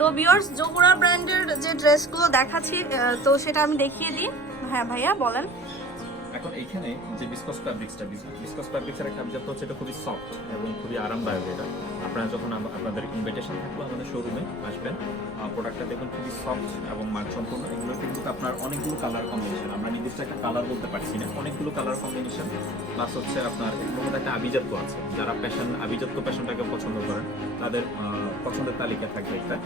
তো বিয়ার্স জোহরা ব্র্যান্ডের যে ড্রেসগুলো দেখাচ্ছি তো সেটা আমি দেখিয়ে দিই। হ্যাঁ ভাইয়া, বলেন। এখন এইখানে যে বিসকস ফ্যাব্রিক্সটা বিসকস ফ্যাব্রিক্সের একটা আভিজাত্য হচ্ছে এটা খুবই সফট এবং খুবই আরামদায়ক এটা। আপনারা যখন আপনাদের ইনভিটেশন থাকবে আমাদের শোরুমে আসবেন। প্রোডাক্টটা দেখবেন খুবই সফট এবং মানসম্পন্ন। এগুলো কিন্তু আপনার অনেকগুলো কালার কম্বিনেশন আমরা নির্দিষ্ট একটা কালার বলতে পারছি না। অনেকগুলো কালার কম্বিনেশন প্লাস হচ্ছে আপনার মধ্যে একটা আভিজাত্য আছে। যারা প্যাশন আভিজাত্য প্যাশনটাকে পছন্দ করেন তাদের পছন্দের তালিকা থাকবে এটা।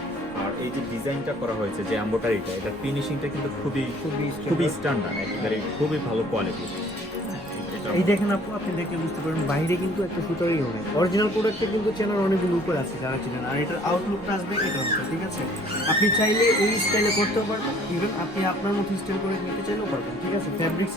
আর এই যে ডিজাইনটা করা হয়েছে যে অ্যাম্বোটারিটা এটা ফিনিশিংটা কিন্তু খুবই খুবই খুবই স্ট্যান্ডার্ড একেবারে খুবই ভালো কোয়ালিটি এই দেখেন আপু আপনি দেখে বুঝতে পারবেন বাইরে কিন্তু একটা সুতারই হবে। অরিজিনাল প্রোডাক্টে কিন্তু চেনার অনেকগুলো উপায় আছে যারা চিনেন। আর এটার আউটলুকটা আসবে এটা হচ্ছে ঠিক আছে? আপনি চাইলে এই স্টাইলে করতেও পারবেন ইভেন আপনি আপনার মতো স্টাইল করে নিতে চাইলেও পারবেন ঠিক আছে? ফ্যাব্রিক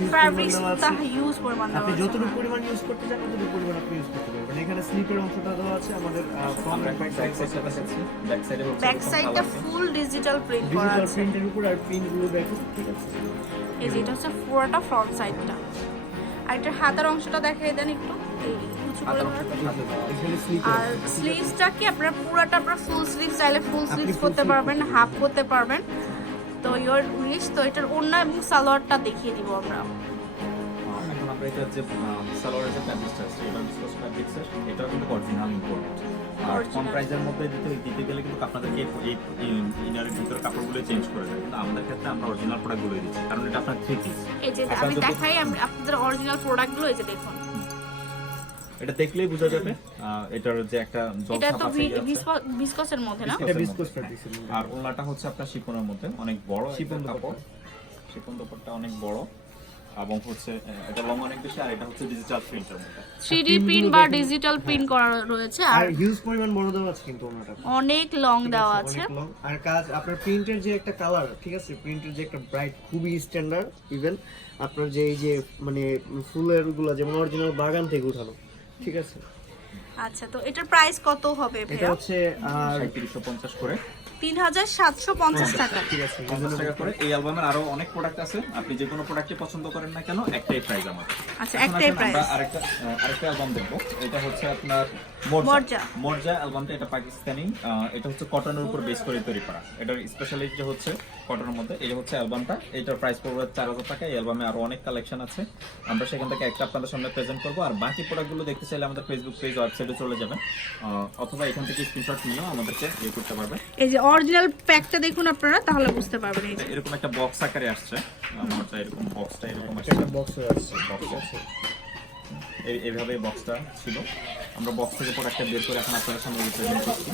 আপনি। যতটুকু পরিমাণ ইউজ করতে চান ততটুকু পরিমাণ আপনি ইউজ করতে পারবেন। এখানে স্লিপের অংশটা দেওয়া আছে আমাদের এন্ড ব্যাক সাইডটা দেখাচ্ছি ব্যাক সাইডে হচ্ছে ব্যাক সাইডটা ফুল ডিজিটাল প্রিন্ট করা ডিজিটাল আছে প্রিন্টের উপর আর প্রিন্টগুলো দেখুন ঠিক আছে? এই যে এটা হচ্ছে পুরোটা ফ্রন্ট সাইডটা আর এটার হাতার অংশটা দেখাই দেন একটু। আর স্লিভসটা কি আপনার পুরোটা আপনার ফুল স্লিভ চাইলে ফুল স্লিভ করতে পারবেন হাফ করতে পারবেন। তো ইওর উইশ তো এটার ওড়না এবং সালোয়ারটা দেখিয়ে দিব আমরা। এটা যে সালোয়ারের যে আছে এটা এটাও কিন্তু অরিজিনাল ইম্পোর্ট আর কম প্রাইসের মধ্যে দিতে দিতে গেলে কিন্তু আপনাদেরকে এই ইনারের ভিতরে কাপড়গুলো চেঞ্জ করে দেয়। কিন্তু আমাদের ক্ষেত্রে আমরা অরিজিনাল প্রোডাক্টগুলো দিচ্ছি কারণ এটা আপনার থ্রি পিস এই যে আপনার আমি দেখাই আপনাদের অরিজিনাল প্রোডাক্টগুলো এই যে দেখুন। এটা দেখলেই বোঝা যাবে আহ, এটার যে একটা জল ছাপ আছে, আছে। বিসকসের মধ্যে না? এটা বিসকস আর ওড়নাটা হচ্ছে আপনার শিপনের মধ্যে অনেক বড় শিফন শিপন কাপড়। শিপন কাপড়টা অনেক বড়। এবং হচ্ছে এটা লং অনেক বেশি আর এটা হচ্ছে ডিজিটাল প্রিন্টের মধ্যে। থ্রি প্রিন্ট বা ডিজিটাল প্রিন্ট করা রয়েছে আর হিউজ পরিমাণ বড় দেওয়া আছে কিন্তু ওনাটা। অনেক লং দেওয়া আছে। আর কাজ আপনার প্রিন্টের যে একটা কালার ঠিক আছে? প্রিন্টের যে একটা ব্রাইট খুবই স্ট্যান্ডার্ড ইভেন আপনার যে এই যে মানে ফুলেরগুলো যেমন অরিজিনাল বাগান থেকে উঠানো ঠিক আছে? আচ্ছা তো এটার প্রাইস কত হবে এটা হচ্ছে করে। তিন হাজার সাতশো পঞ্চাশ টাকা। ঠিক আছে পঞ্চাশ টাকা করে এই অ্যালবামের আরও অনেক প্রোডাক্ট আছে। আপনি যে কোনো প্রোডাক্টই পছন্দ করেন না কেন একটাই প্রাইস আমাদের। আচ্ছা একটাই প্রাইস আরেকটা আরেকটা অ্যালবাম দেখব। এটা হচ্ছে আপনার মর্জা। অ্যালবামটা এটা পাকিস্তানি এটা হচ্ছে কটনের উপর বেস করে তৈরি করা। এটার স্পেশালিটি হচ্ছে কটনের মধ্যে। এই হচ্ছে অ্যালবামটা এটার প্রাইস পড়বে চার হাজার টাকা। এই অ্যালবামে আরও অনেক কালেকশন আছে। আমরা সেখান থেকে একটা আপনাদের সামনে প্রেজেন্ট করব। আর বাকি প্রোডাক্টগুলো দেখতে চাইলে আমাদের ফেসবুক পেজ ওয়েবসাইটে চলে যাবেন। আহ, অথবা এখান থেকে স্ক্রিনশট নিয়েও আমাদেরকে ইয়ে করতে পারবেন। এই যে অরিজিনাল প্যাকটা দেখুন আপনারা তাহলে বুঝতে পারবেন এরকম একটা বক্স আকারে আসছে। মর্জা এরকম বক্সটা এরকম আসছে। একটা বক্স আছে বক্স আছে। এই- এইভাবে বক্সটা ছিল। আমরা বক্স থেকে প্রোডাক্টটা বের করে এখন আপনাদের সামনে রিপ্রেজেন্ট করছি।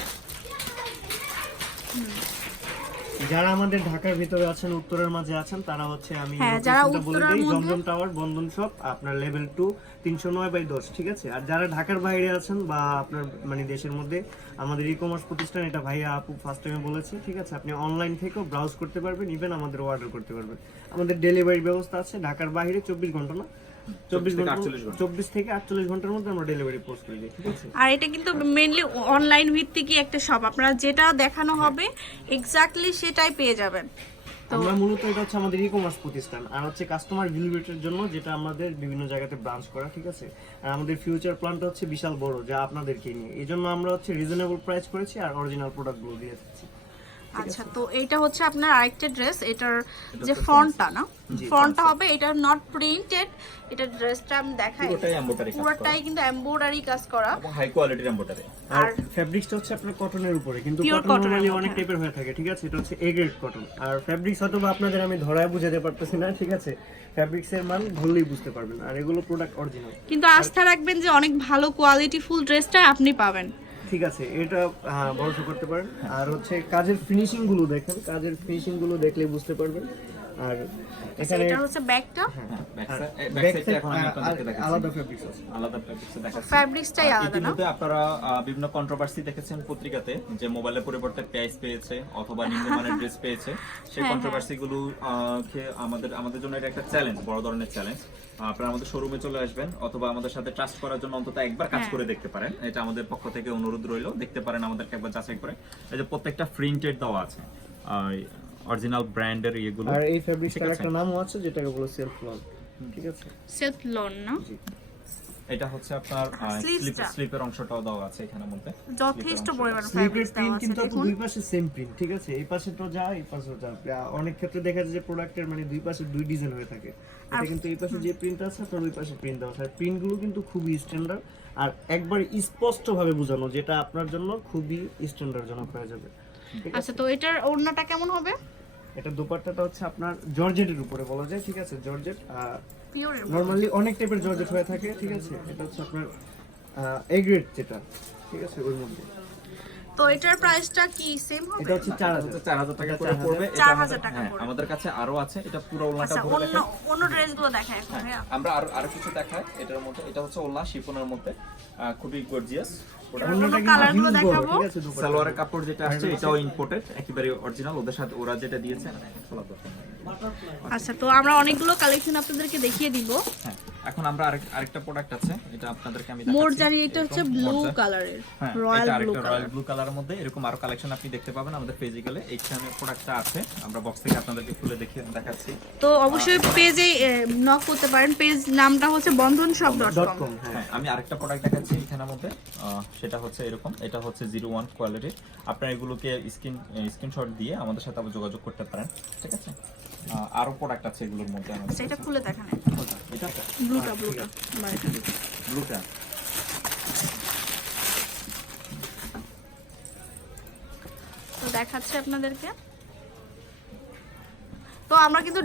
যারা আমাদের ঢাকার ভিতরে আছেন উত্তরের মাঝে আছেন তারা হচ্ছে আমি হ্যাঁ, যারা বলে দিই জমজম টাওয়ার বন্ধন শপ আপনার লেভেল টু তিনশো নয় বাই দশ ঠিক আছে? আর যারা ঢাকার বাইরে আছেন বা আপনার মানে দেশের মধ্যে আমাদের ই কমার্স প্রতিষ্ঠান এটা ভাইয়া আপু ফার্স্ট টাইমে বলেছে ঠিক আছে? আপনি অনলাইন থেকেও ব্রাউজ করতে পারবেন ইভেন আমাদের অর্ডার করতে পারবেন। আমাদের ডেলিভারি ব্যবস্থা আছে ঢাকার বাইরে চব্বিশ ঘণ্টা না? চব্বিশ থেকে ঘণ্টা 48 ঘণ্টা। চব্বিশ থেকে আটচল্লিশ ঘণ্টার মধ্যে আমরা ডেলিভারি পোস্ট করে দিই আর এটা কিন্তু মেইনলি অনলাইন ভিত্তিকই একটা শপ আপনারা যেটা দেখানো হবে এক্স্যাক্টলি সেটাই পেয়ে যাবেন। আমরা মূলত এটা হচ্ছে আমাদের ই কমার্স প্রতিষ্ঠান আর হচ্ছে কাস্টমার ভিলিবিলিটির জন্য যেটা আমাদের বিভিন্ন জায়গাতে ব্রাঞ্চ করা ঠিক আছে? আর আমাদের ফিউচার প্ল্যানটা হচ্ছে বিশাল বড় যা আপনাদেরকে নিয়ে। এই জন্য আমরা হচ্ছে রিজনেবল প্রাইস করেছি আর অরিজিনাল প্রোডাক্টগুলো দিয়ে দিচ্ছি। আচ্ছা তো এইটা হচ্ছে আপনার আরেকটা ড্রেস এটার যে ফ্রন্টটা না? ফ্রন্টটা হবে এটা নট প্রিন্টেড এটা ড্রেসটা আমি দেখাই। পুরোটাই এমব্রয়ডারি কাজ করা। পুরোটাই কিন্তু এমব্রয়ডারি কাজ করা। হাই কোয়ালিটির এমব্রয়ডারি আর ফ্যাব্রিক্সটা হচ্ছে আপনার কটনের উপরে কিন্তু কটন এর অনেক টাইপের হয়ে থাকে ঠিক আছে? এটা হচ্ছে এ গ্রেড কটন আর ফ্যাব্রিক্স হয়তো বা আপনাদের আমি ধরায় বুঝাতে পারতেছি না ঠিক আছে? ফ্যাব্রিক্সের মান ধরলেই বুঝতে পারবেন। আর এগুলো প্রোডাক্ট অরিজিনাল কিন্তু আস্থা রাখবেন যে অনেক ভালো কোয়ালিটি ফুল ড্রেসটা আপনি পাবেন। ঠিক আছে, এটা ভরসা করতে পারেন। আর হচ্ছে কাজের ফিনিশিংগুলো দেখেন, কাজের ফিনিশিংগুলো দেখলে বুঝতে পারবেন। আর এখানে এটা হচ্ছে ব্যাগটা? আমি আপনাদেরকে দেখাচ্ছি। আলাদা ফ্যাব্রিক্স আছে আলাদা দেখাচ্ছি। ফ্যাব্রিক্সটাই আর আলাদা না? আপনারা বিভিন্ন কন্ট্রোভার্সি দেখেছেন পত্রিকাতে যে মোবাইলের পরিবর্তে প্রাইস পেয়েছে অথবা নিম্নমানের ড্রেস পেয়েছে। সেই হ্যাঁ, কন্ট্রোভার্সি গুলো কে আমাদের আমাদের জন্য এটা একটা চ্যালেঞ্জ বড় ধরনের চ্যালেঞ্জ আপনারা আমাদের শোরুমে চলে আসবেন অথবা আমাদের সাথে ট্রাস্ট করার জন্য অন্তত একবার কাজ হ্যাঁ। করে দেখতে পারেন। এটা আমাদের পক্ষ থেকে অনুরোধ রইল দেখতে পারেন আমাদেরকে একবার যাচাই করে। এই যে প্রত্যেকটা প্রিন্টেড দেওয়া আছে। অরিজিনাল ব্র্যান্ডের ইয়েগুলো আর এই ফ্যাব্রিক্সটার ঠিক একটা নামও আছে যেটাকে বলে সেলফ লন ঠিক আছে? সেলফ লোন না? এটা হচ্ছে আপনার টা। স্লিপের অংশটাও দেওয়া আছে এখানের মধ্যে। যথেষ্ট। পরিমাণ স্লিপের দেওয়া প্রিন্ট আছে কিন্তু আপনার দুই পাশে সেম প্রিন্ট ঠিক আছে? এই পাশে তো যা এই পাশে যা। অনেক ক্ষেত্রে দেখা যায় যে প্রোডাক্টের মানে দুই পাশে দুই ডিজাইন হয়ে থাকে। এটা কিন্তু এই পাশে যে প্রিন্ট আছে আপনার ওই পাশে প্রিন্ট দেওয়া আছে। প্রিন্টগুলো কিন্তু খুবই স্ট্যান্ডার্ড আর একবার স্পষ্ট ভাবে বোঝানো যেটা আপনার জন্য খুবই স্ট্যান্ডার্ড জনক হয়ে যাবে। আচ্ছা তো এটার ওড়নাটা কেমন হবে? এটা দোপাট্টাটা হচ্ছে আপনার জর্জেটের উপরে বলা যায় ঠিক আছে? জর্জেট নরমালি অনেক টাইপের জর্জেট হয়ে থাকে ঠিক আছে? এটা হচ্ছে আপনার এ গ্রেড যেটা ঠিক আছে? ওর মধ্যে। তো এটার প্রাইসটা কি সেম হবে? এটা হচ্ছে চার হাজার। চার হাজার টাকা করে পড়বে। 4000 টাকা হ্যাঁ, পড়বে। আমাদের কাছে আরও আছে। এটা পুরো ওলনাটা আচ্ছা অন্য অন্য ড্রেসগুলো দেখায় এখন হ্যাঁ, আমরা আরও আরও কিছু দেখাই। এটার মধ্যে এটা হচ্ছে ওলনা শিফনের মধ্যে খুবই গর্জিয়াস কালারগুলো দেখাবো? সালোয়ারের কাপড় যেটা আসছে এটাও ইম্পোর্টেড একেবারে অরিজিনাল ওদের সাথে ওরা যেটা দিয়েছে নেই। আচ্ছা তো আমরা অনেকগুলো কালেকশন আপনাদেরকে দেখিয়ে দিব। হ্যাঁ। এখন আমরা আরেক আরেকটা প্রোডাক্ট আছে এটা আপনাদেরকে আমি দেখাচ্ছি। মোরজারি এটা হচ্ছে ব্লু কালারের হ্যাঁ, royal blue colour royal blue কালারের মধ্যে এরকম আরও কালেকশন আপনি দেখতে পাবেন আমাদের ফিজিক্যালে এইখানে প্রোডাক্টটা আছে আমরা বক্স থেকে আপনাদেরকে খুলে দেখিয়ে দেখাচ্ছি। তো অবশ্যই পেজে নক করতে পারেন। পেজ নামটা হচ্ছে বন্ধন শপ ডট কম হ্যাঁ। আমি আরেকটা প্রোডাক্ট দেখাচ্ছি এখানের মধ্যে। আহ, সেটা হচ্ছে এরকম এটা হচ্ছে জিরো ওয়ান কোয়ালিটি আপনারা এগুলোকে স্ক্রিন স্ক্রিনশট দিয়ে আমাদের সাথে আবার যোগাযোগ করতে পারেন ঠিক আছে? আরও প্রোডাক্ট আছে এগুলোর মধ্যে আমাদের আচ্ছা এটা খুলে দেখান এটা ব্লুটা ব্লুটা ব্লুটা। তো দেখাচ্ছি আপনাদেরকে। তো আমরা কিন্তু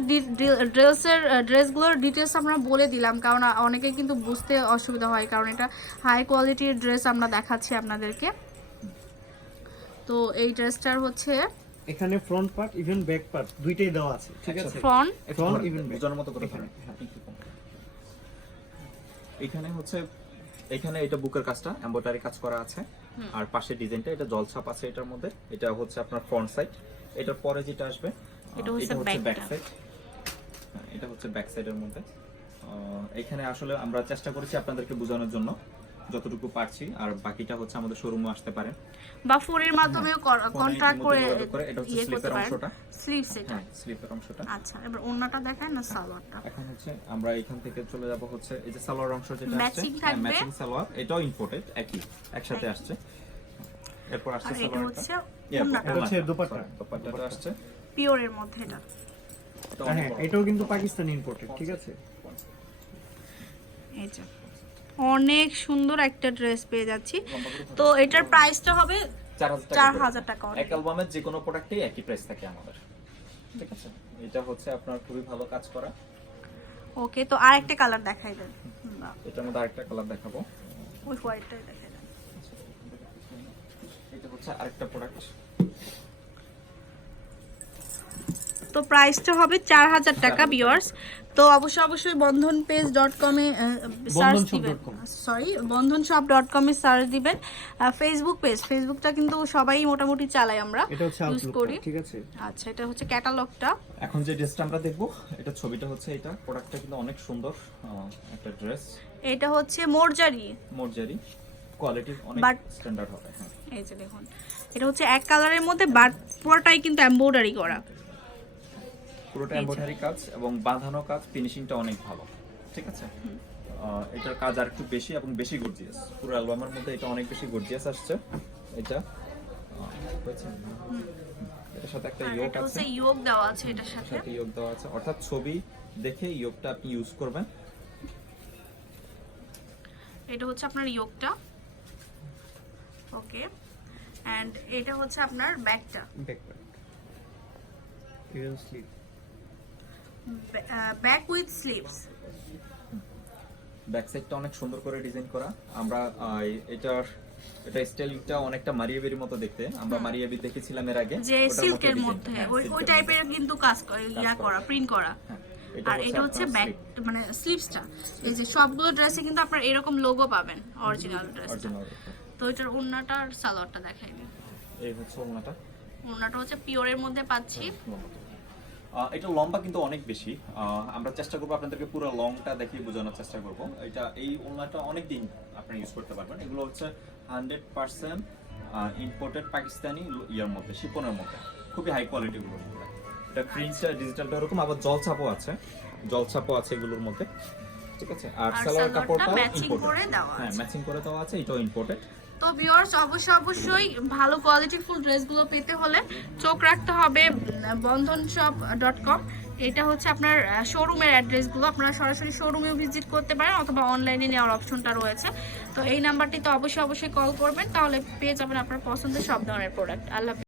ড্রেসের ড্রেসগুলোর ডিটেলস আমরা বলে দিলাম কারণ অনেকে কিন্তু বুঝতে অসুবিধা হয় কারণ এটা হাই কোয়ালিটির ড্রেস আমরা দেখাচ্ছি আপনাদেরকে। তো এই ড্রেসটার হচ্ছে এখানে front part even back part দুইটাই দেওয়া আছে ঠিক আছে? ফ্রন্ট একটু even বোঝানোর মতো করে এখানে, ধরেন। এখানে হচ্ছে এখানে এটা বুকের কাজটা এমব্রয়ডারি কাজ করা আছে। আর পাশে ডিজাইনটা এটা জলছাপ আছে এটার মধ্যে। এটা হচ্ছে আপনার ফ্রন্ট সাইড এটার পরে যেটা আসবে এটা হচ্ছে ব্যাক সাইড এটা হচ্ছে ব্যাক সাইডের মধ্যে। আহ, এখানে আসলে আমরা চেষ্টা করেছি আপনাদেরকে বোঝানোর জন্য। যতটুকু পারছি আর বাকিটা হচ্ছে আমাদের শোরুমে আসতে পারে। বা ফোনের মাধ্যমেও কন্ট্রাক্ট করে করে, এটা হচ্ছে ইয়ে স্লিপের অংশটা। স্লিভস এটা। হ্যাঁ স্লিপের অংশটা। আচ্ছা এবার ওন্নাটা দেখায় না সালোয়ারটা? এখন হচ্ছে আমরা এখান থেকে চলে যাব হচ্ছে এই যে সালোয়ার অংশ যেটা থাকবে। ম্যাচিং সালোয়ার এটাও ইম্পোর্টেড একই একসাথে আসছে। এরপর আসছে সালোয়ারটা। হচ্ছে ওন্নাটা। এটা হচ্ছে দোপাট্টা। দোপাট্টাটা আসছে। পিওরের মধ্যে এটা। এটা হ্যাঁ এটাও কিন্তু পাকিস্তানি ইম্পোর্টেড ঠিক আছে? এই যে। অনেক সুন্দর একটা ড্রেস পেয়ে যাচ্ছি। তো এটার প্রাইসটা হবে চার হাজার টাকা এক অ্যালবামের যে কোনো প্রোডাক্টেই একই প্রাইস থাকে আমাদের। ঠিক আছে? এটা হচ্ছে আপনার খুবই ভালো কাজ করা। ওকে তো আরেকটা কালার দেখাই দেন। এটার মধ্যে আরেকটা কালার দেখাবো। ওই হোয়াইটটাই দেখাই দেন। এটা হচ্ছে আরেকটা প্রোডাক্ট। তো প্রাইসটা হবে চার হাজার টাকা ভিউয়ার্স তো অবশ্যই অবশ্যই Bandhan page dot com search দিবেন। Sorry Bandhan shop dot com search দিবেন। ফেসবুক পেজ ফেসবুকটা কিন্তু সবাই মোটামুটি চালাই আমরা। ইউজ করি। ঠিক আছে? আচ্ছা এটা হচ্ছে ক্যাটালগটা এখন যে ড্রেসটা আমরা দেখব এটা ছবিটা হচ্ছে এটা। প্রোডাক্টটা কিন্তু অনেক সুন্দর একটা ড্রেস এটা হচ্ছে মোরজারি মর্জারি কোয়ালিটি অনেক স্ট্যান্ডার্ড হবে হ্যাঁ। এই যে দেখুন এটা হচ্ছে এক কালারের মধ্যে বাট পুরোটাই কিন্তু এমব্রয়ডারি করা। পুরোটা এমব্রয়ডারি কাজ এবং বাঁধানো কাজ ফিনিশিংটা অনেক ভালো ঠিক আছে? এটার কাজ আর একটু বেশি এবং বেশি গর্জিয়াস পুরো অ্যালবামের মধ্যে এটা অনেক বেশি গর্জিয়াস আসছে এটা। এটার সাথে একটা ইয়োক আছে। ইয়োগ দেওয়া আছে এটার সাথে। সাথে ইয়োক দেওয়া আছে। অর্থাৎ ছবি দেখে ইয়োকটা আপনি ইউজ করবেন। এটা হচ্ছে আপনার ইয়োগটা ওকে এন্ড এটা হচ্ছে আপনার ব্যাকটা back part slip back with sleeves. Back সাইডটা অনেক সুন্দর করে ডিজাইন করা। আমরা এটার এটা স্টাইলটা অনেকটা মারিয়াবির মতো দেখতে। আমরা মারিয়াবি দেখেছিলাম এর আগে। যে সিল্কের মধ্যে। হ্যাঁ, ওই ওই টাইপের কিন্তু কাজ ইয়া করা। প্রিন্ট করা। হ্যাঁ, আর এটা হচ্ছে ব্যাক মানে স্লিভসটা। এই যে সবগুলো ড্রেসে কিন্তু আপনার এরকম লোগো পাবেন অরিজিনাল ড্রেসটা তো এটার ওন্নাটা আর সালোয়ারটা দেখাই দিই। এই হচ্ছে ওনাটা ওন্নাটা হচ্ছে পিওরের মধ্যে পাচ্ছি। আহ, এটা লম্বা কিন্তু অনেক বেশি। আমরা চেষ্টা করব আপনাদেরকে পুরো লংটা দেখিয়ে বোঝানোর চেষ্টা করব। এটা এই ওনাটা অনেক দিন আপনি ইউজ করতে পারবেন। এগুলো হচ্ছে হান্ড্রেড পার্সেন্ট ইম্পোর্টেড পাকিস্তানি ইয়ার মধ্যে শিপনের মধ্যে। খুবই হাই কোয়ালিটি গুলোর মধ্যে এটা প্রিন্টটা ডিজিটালটা এরকম আবার জলছাপও আছে। জলছাপও আছে এগুলোর মধ্যে। ঠিক আছে? আর আর সালোয়ার কাপড়টা ইম্পোর্টেড হ্যাঁ ম্যাচিং করে দেওয়া আছে এটাও ইম্পোর্টেড তো ভিওর্স অবশ্যই অবশ্যই ভালো কোয়ালিটির ফুল ড্রেসগুলো পেতে হলে চোখ রাখতে হবে বন্ধন শপ ডট কম এটা হচ্ছে আপনার শোরুমের অ্যাড্রেসগুলো আপনারা সরাসরি শোরুমেও ভিজিট করতে পারেন অথবা অনলাইনে নেওয়ার অপশনটা রয়েছে। তো এই নাম্বারটিতে অবশ্যই অবশ্যই কল করবেন, তাহলে পেয়ে যাবেন আপনার পছন্দের সব ধরনের প্রোডাক্ট আল্লাহ।